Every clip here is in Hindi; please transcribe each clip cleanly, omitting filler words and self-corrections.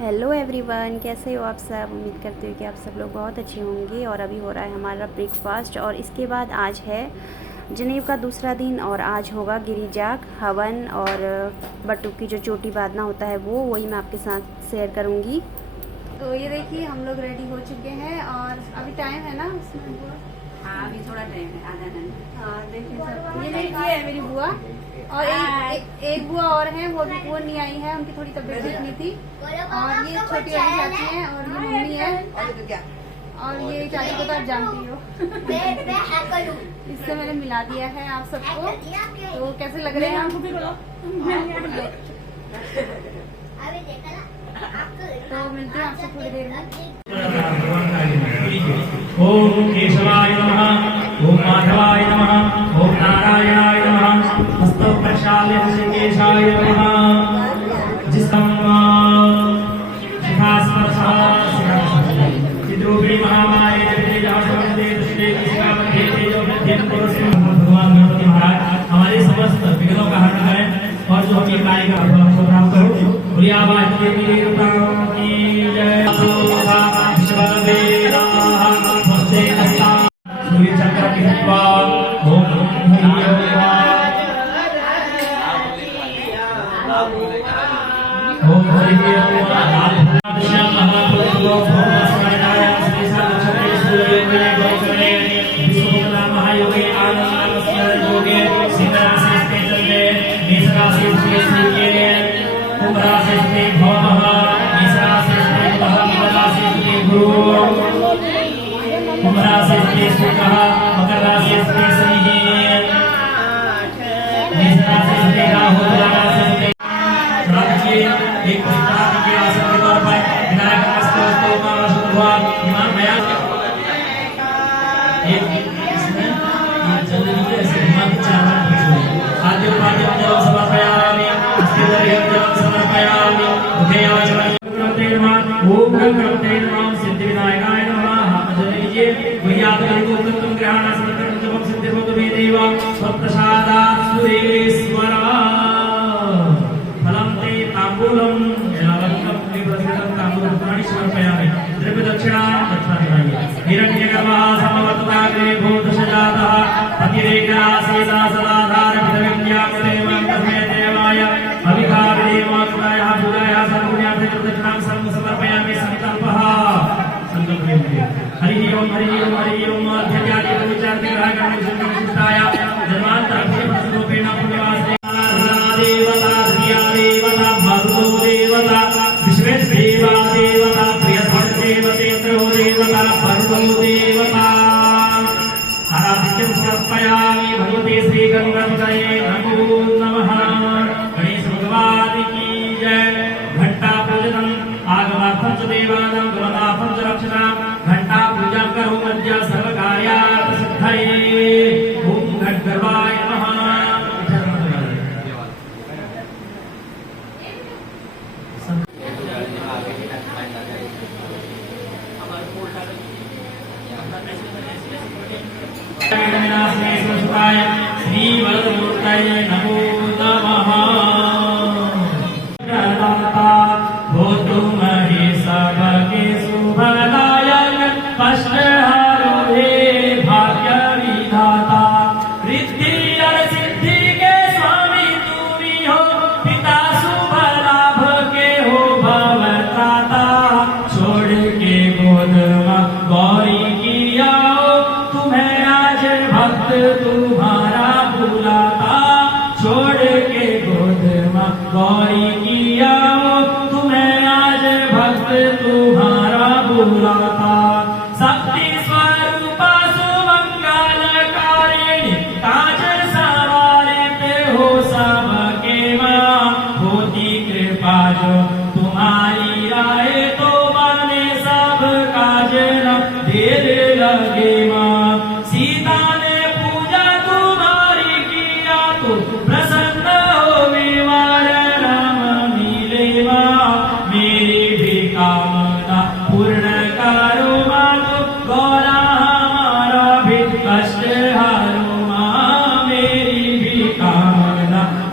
हेलो एवरीवन, कैसे हो आप सब। उम्मीद करते हो कि आप सब लोग बहुत अच्छे होंगे। और अभी हो रहा है हमारा ब्रेकफास्ट और इसके बाद आज है जनेब का दूसरा दिन और आज होगा गिरिजाग हवन और बटुक की जो चोटी बांधना होता है वही मैं आपके साथ शेयर करूँगी। तो ये देखिए हम लोग रेडी हो चुके हैं और अभी टाइम है ना इसमें। हाँ, अभी थोड़ा टाइम है, आधा घंटा। हाँ देखिए सब, ये देखिए है मेरी बुआ और एक बुआ और है, वो नहीं आई है, उनकी थोड़ी तबीयत ठीक नहीं थी। और ये छोटी वाली चाची है और ये मम्मी है और ये चाची को तो आप जानती हो। इससे मैंने मिला दिया है आप सबको। तो कैसे लग रहे हैं आपको भी बोलो। तो मिलते हैं आपसे थोड़ी देर में। ओम केशवाय नमः, ओम माधवाय नमः, ओम नारायणाय नमः, हस्तौ प्रक्षाल्य ऋषिकेशाय नमः। जिसम चिद्रूपिणी महामाये जगते जाते दृष्टि किसका मध्य तेजो मध्यम पुरुषम। भगवान गणपति महाराज हमारे समस्त विघ्नों का हरण करें और जो हम ये कार्य का फल हमको प्राप्त करो। बोलिए आवाज देवी देवता की जय। सूर्य चक्र की कृपा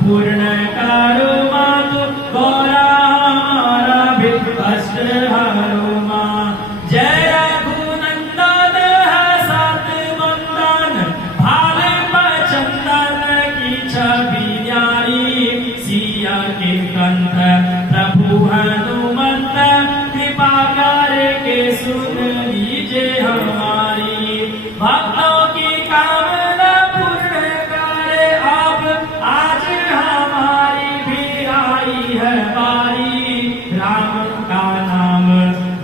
पूर्ण करो मातु गौरा हमारा भी कष्ट हनुमान जय रघुनंदन हसत वंदन भाल बचंदन की छवि न्यारी सिया के कंठ प्रभु हनुमंत कृपा करके सुन लीजिए हमारी भक्तों की कामना पूर्ण करे अब आज हमारी भी आई है बारी राम का नाम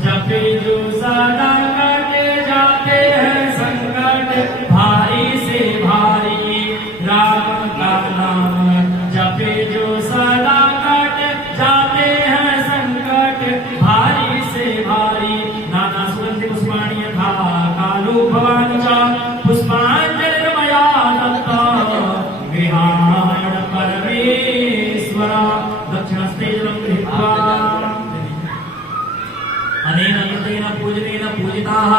जपे जो सदा कटे जाते हैं संकट भारी से भारी राम का नाम जपे जो सदा कट जाते हैं संकट भारी से भारी नाना सुगंधि पुष्पाणि यथा कालो भवान च पुष्पांजलिर्मया दत्ता गृहाण परमेश्वर दक्षिणस्ते जलं गृहीत्वा अनेन कृतेन पूजनेन पूजिताः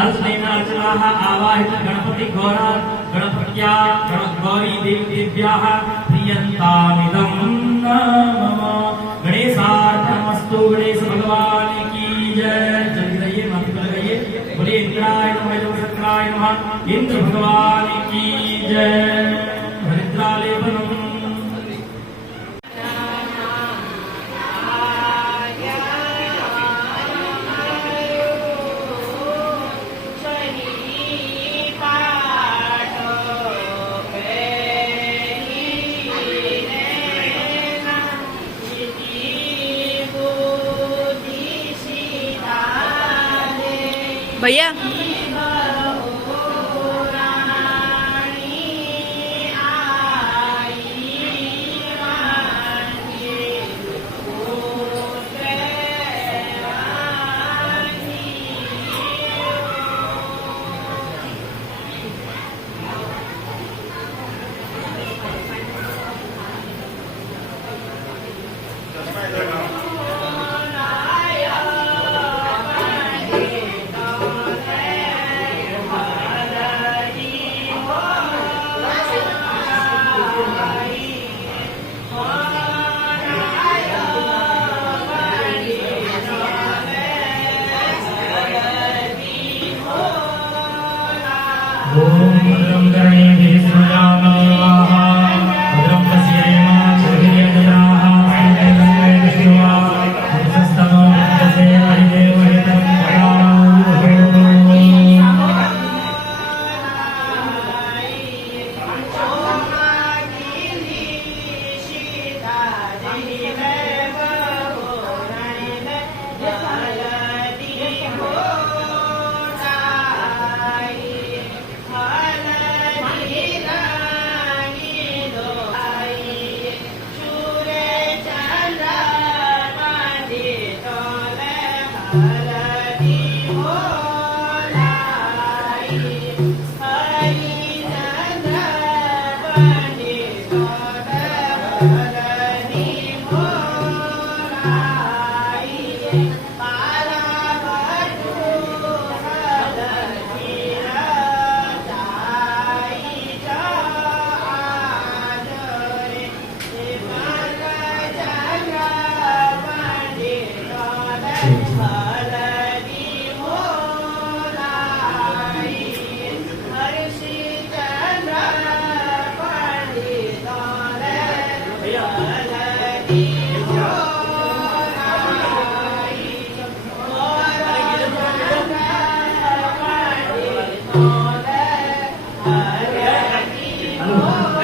अर्चनेन अर्चनाः आवाहित गणपति गौरा गणपत्या गौरी देव्याः प्रियन्तामिदं नमः गणेशार्पणमस्तु गणेश भगवान की जय जल्दी रहिए माथे पर लगाइए बोलिए इंद्राय नमः शंकराय नमः इंद्र भगवान की जय हरिद्रालेपनम भैया भद्रं कर्णेभिः शृणुयामदेवाः भद्रं पश्येम चतुर्भुजत्राः संकल्पयेष्वा सुतस्तमो विद्यसे हरिदेवहितं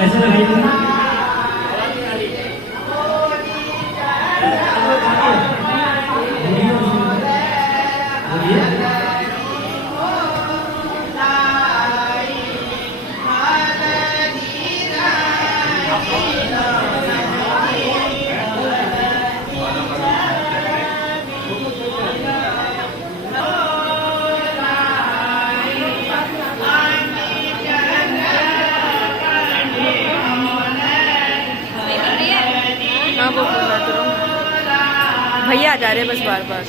ऐसे लगाइए ना भैया आ जा रहे बस बार बार।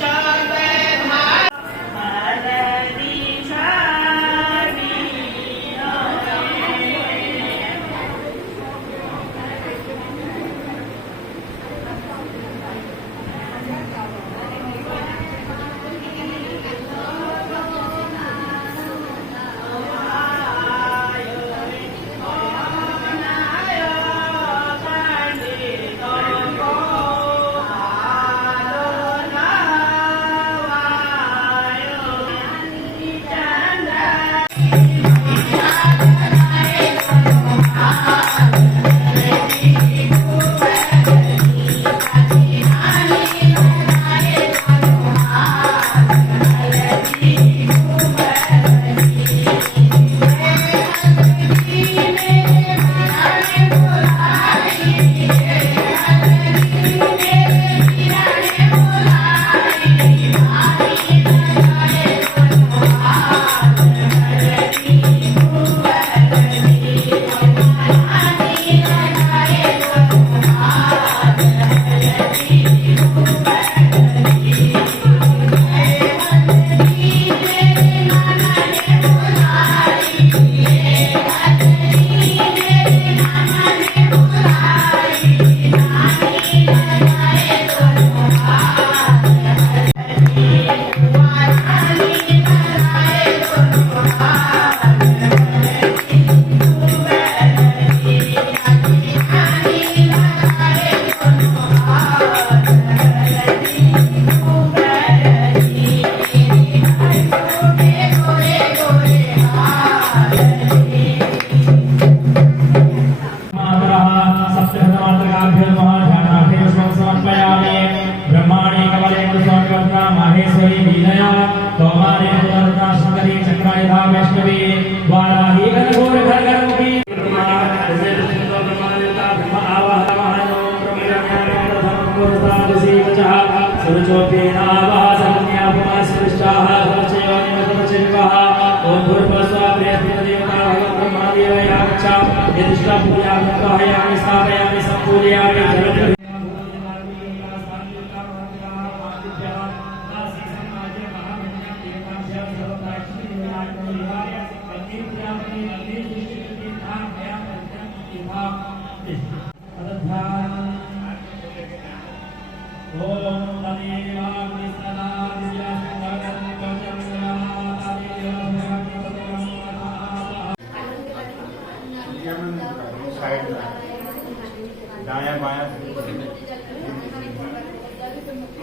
दाया बाया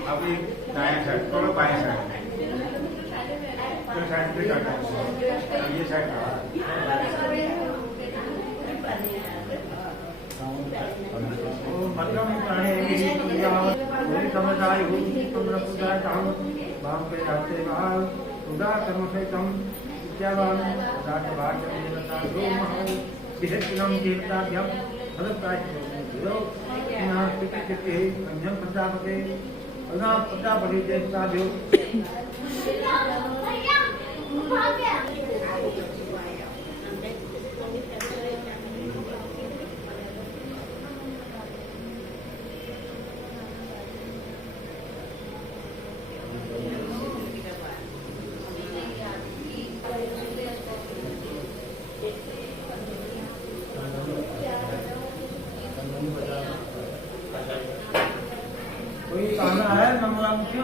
अब एक दाया साइड थोड़ा बाया साइड तो साइड पे जाता है ये साइड मतलब समझदारी हो भाव के जाते भाव उदा कर्म से कम विद्यावान उदार भाग विशेषण देवताभ्यम अंजन प्रजापते प्रजापति देवताभ्यो कोई कहना है मंगला मुख्य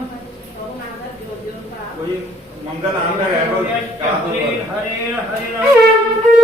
कोई मंगल आंग है हरे हरे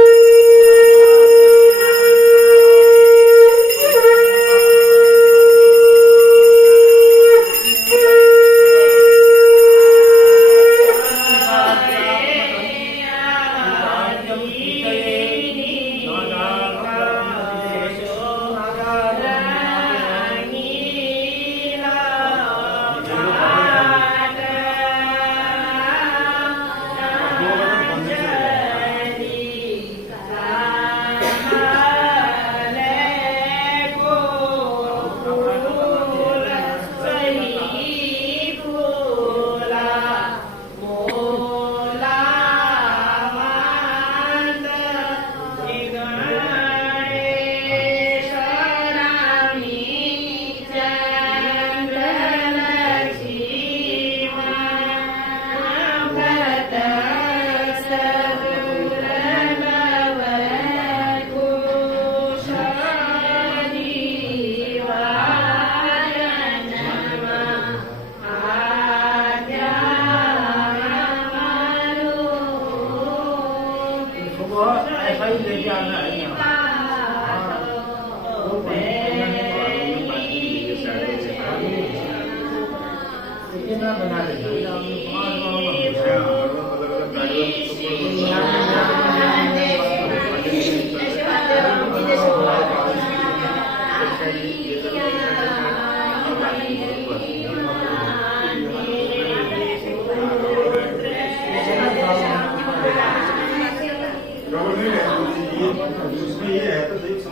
ऐसा ही लेके आना है बना उसमें ये है तो देख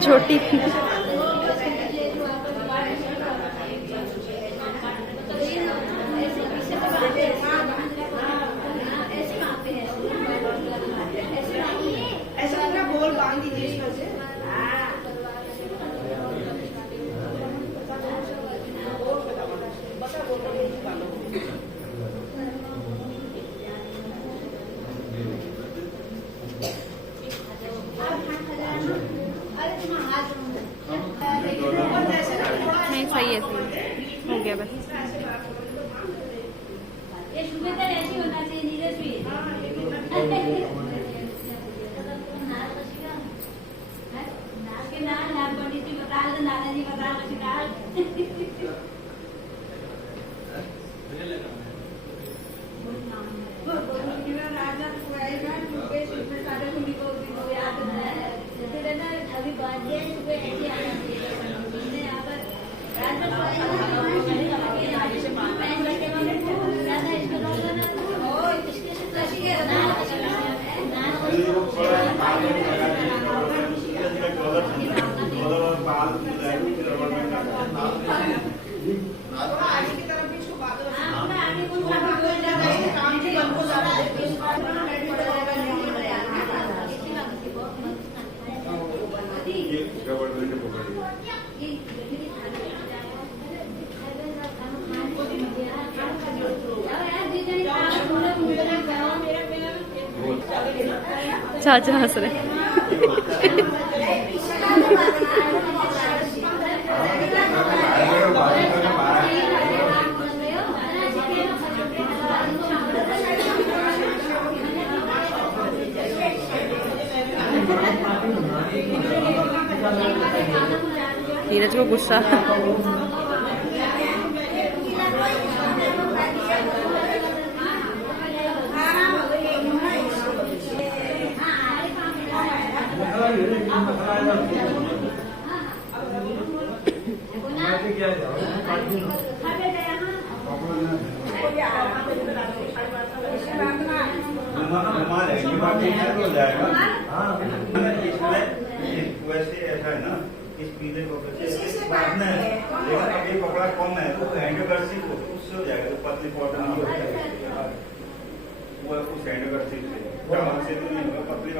छोटी ऐसा पूरा गोल बांध दीजिए इसमें से बता बोल आगे की तरफ भी छुपा दो। काम की बन को ज्यादा चाचा हंस रहे। नीरज को गुस्सा। वैसे ऐसा है ना, इस पीले कपड़े से बांधना है, लेकिन अब ये कपड़ा कम है तो हैंडवर्क उससे हो जाएगा, तो पतली कॉटन हो जाएगा, वो उस हैंडवर्क से चावल से तो नहीं होगा, पतली